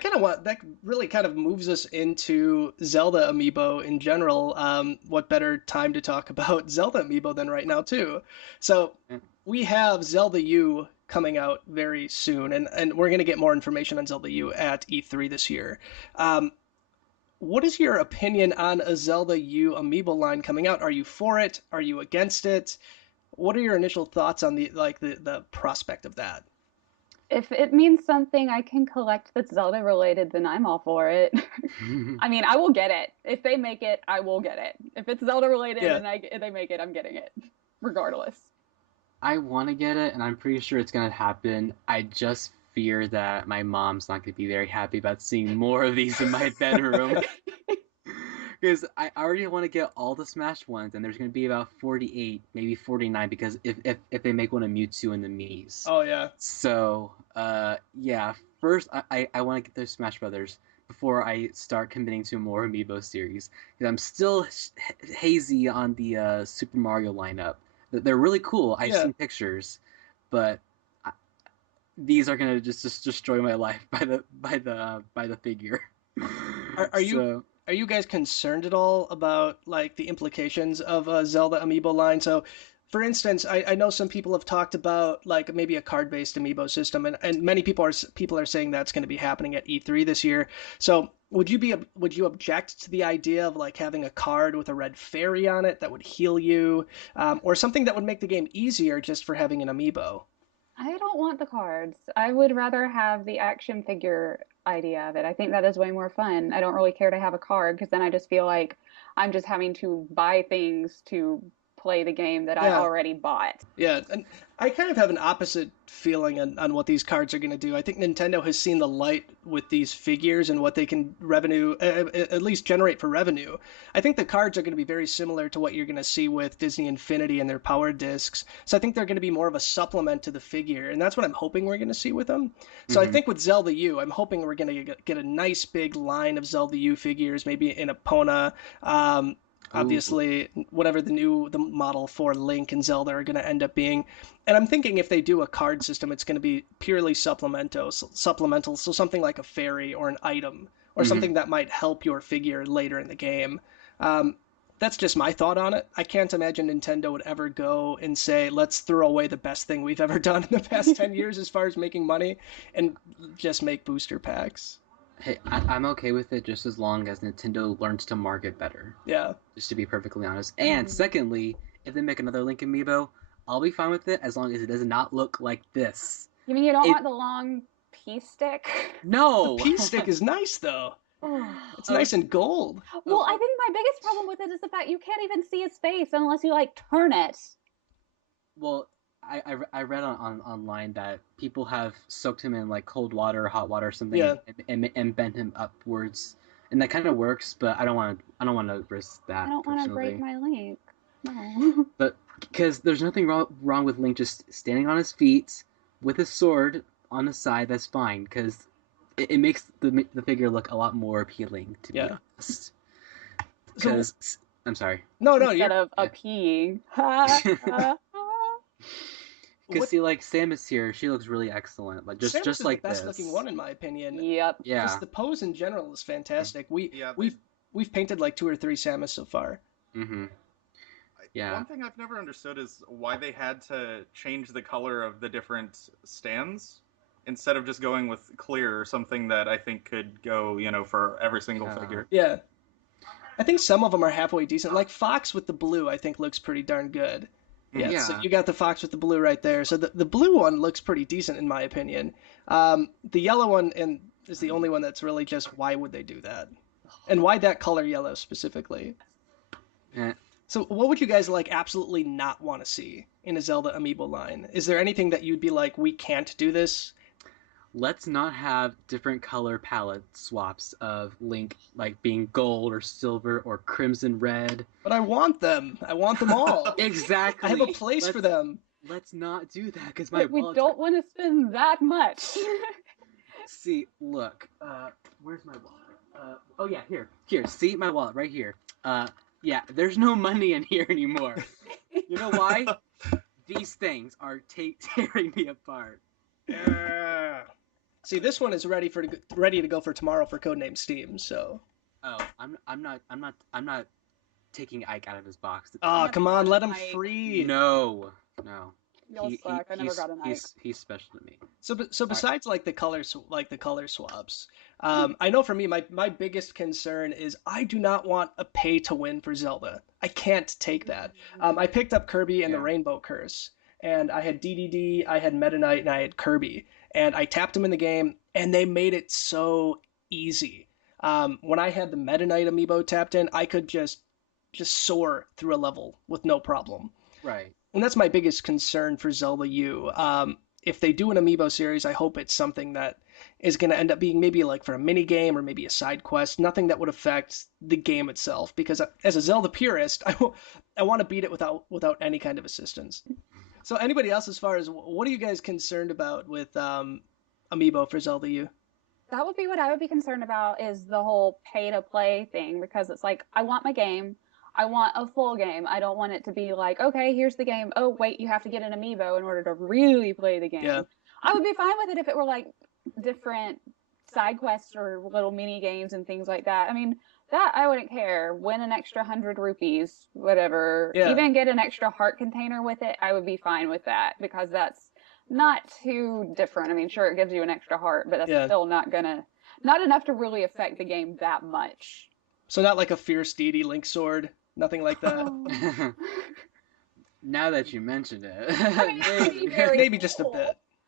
that really kind of moves us into Zelda Amiibo in general. What better time to talk about Zelda Amiibo than right now too? So we have Zelda U coming out very soon, and we're gonna get more information on Zelda U at E3 this year. Um, what is your opinion on a Zelda U Amiibo line coming out? Are you for it? Are you against it? What are your initial thoughts on the prospect of that? If it means something I can collect that's Zelda related, then I'm all for it. I mean, I will get it. If they make it, I will get it. If it's Zelda related Yeah. and they make it, I'm getting it, regardless. I want to get it, and I'm pretty sure it's gonna happen. I just fear that my mom's not gonna be very happy about seeing more of these in my bedroom. Because I already want to get all the Smash ones, and there's going to be about 48, maybe 49, because if they make one of Mewtwo and the Mii's. Oh yeah. So, yeah, first I want to get those Smash Brothers before I start committing to more Amiibo series. Because I'm still hazy on the Super Mario lineup. They're really cool. I've Yeah. seen pictures, but these are going to just destroy my life by the figure. Are you So. are you guys concerned at all about like the implications of a Zelda Amiibo line? So, for instance, I know some people have talked about like maybe a card-based Amiibo system, and many people are saying that's going to be happening at E3 this year. So, would you object to the idea of like having a card with a red fairy on it that would heal you, or something that would make the game easier just for having an Amiibo? I don't want the cards. I would rather have the action figure idea of it. I think that is way more fun. I don't really care to have a card because then I just feel like I'm just having to buy things to play the game that I Yeah. already bought. Yeah, and I kind of have an opposite feeling on what these cards are going to do. I think Nintendo has seen the light with these figures and what they can at least generate for revenue. I think the cards are going to be very similar to what you're going to see with Disney Infinity and their power discs. So I think they're going to be more of a supplement to the figure, and that's what I'm hoping we're going to see with them. So I Mhm. think with Zelda U, I'm hoping we're going to get a nice big line of Zelda U figures, maybe in Epona. Ooh. Obviously, whatever the model for Link and Zelda are going to end up being. And I'm thinking if they do a card system, it's going to be purely supplemental, so something like a fairy or an item or Mhm. something that might help your figure later in the game. That's just my thought on it. I can't imagine Nintendo would ever go and say, let's throw away the best thing we've ever done in the past 10 years as far as making money and just make booster packs. Hey, I'm okay with it just as long as Nintendo learns to market better. Yeah. Just to be perfectly honest. And Mm. secondly, if they make another Link Amiibo, I'll be fine with it as long as it does not look like this. You mean you don't It want the long pea stick? The no. P stick is nice, though. Oh. It's uh, nice and gold. Well, I think my biggest problem with it is the fact you can't even see his face unless you like turn it. well, I read online that people have soaked him in like cold water or hot water or something Yeah. and bent him upwards, and that kind of works. But I don't want to risk I that don't want to break personally. my link. No. But because there's nothing wrong with Link just standing on his feet with his sword on the side, that's fine. Because it makes the figure look a lot more appealing, to be Yeah. honest. So Because I'm sorry. no, Instead you're of a Yeah. peeing. Because what see, like Samus here, she looks really excellent. Like Samus just is the like best looking this. one in my opinion. Yep. Just Yeah. the pose in general is fantastic. Yeah, We've painted like two or three Samus so far. Mm-hmm. Yeah. one thing I've never understood is why they had to change the color of the different stands instead of just going with clear or something that I think could go, for every single Yeah. figure. Yeah. I think some of them are halfway decent. Like Fox with the blue, I think looks pretty darn good. Yeah, Mhm. so Yeah. you got the Fox with the blue right there. So the blue one looks pretty decent in my opinion. The yellow one is the only one that's really just why would they do that? And why that color yellow specifically? Eh, So what would you guys like absolutely not want to see in a Zelda amiibo line? Is there anything that you'd be like, we can't do this? let's not have different color palette swaps of Link like being gold or silver or crimson red. But I want them. I want them all. I have a Exactly. place for them. Let's not do that because my But we wallet's. don't want to spend that much. See, look. Where's my wallet? Oh yeah, here. See my wallet right here. Yeah. There's no money in here anymore. You know why? These things are tearing me apart. Yeah. See, this one is ready to go for tomorrow for Codename Steam. So. Oh, I'm not taking Ike out of his box. Oh, never come on, got let an him Ike. free. No. Y'all suck. I never got an Ike. He's special to me. So besides like the color swaps, I know for me my biggest concern is I do not want a pay to win for Zelda. I can't take that. I picked up Kirby and the Yeah. Rainbow Curse, and I had DDD, I had Meta Knight, and I had Kirby, and I tapped them in the game, and they made it so easy. When I had the Meta Knight amiibo tapped in, I could just soar through a level with no problem. Right. And that's my biggest concern for Zelda U. If they do an amiibo series, I hope it's something that is going to end up being maybe like for a mini game or maybe a side quest, nothing that would affect the game itself. Because as a Zelda purist, I want to beat it without any kind of assistance. So anybody else, as far as what are you guys concerned about with amiibo for Zelda U? That would be what I would be concerned about is the whole pay to play thing because it's like I want my game. I want a full game. I don't want it to be like, okay, here's the game. Oh, wait, you have to get an amiibo in order to really play the game. Yeah. I would be fine with it if it were like different side quests or little mini games and things like that. I mean, that I wouldn't care. Win an extra 100 rupees, whatever. Yeah. Even get an extra heart container with it. I would be fine with that because that's not too different. I mean, sure, it gives you an extra heart, but that's still not enough to really affect the game that much. So not like a Fierce Deity Link Sword, nothing like that. Oh. Now that you mentioned it, I mean, it would be very Maybe just a cool. bit.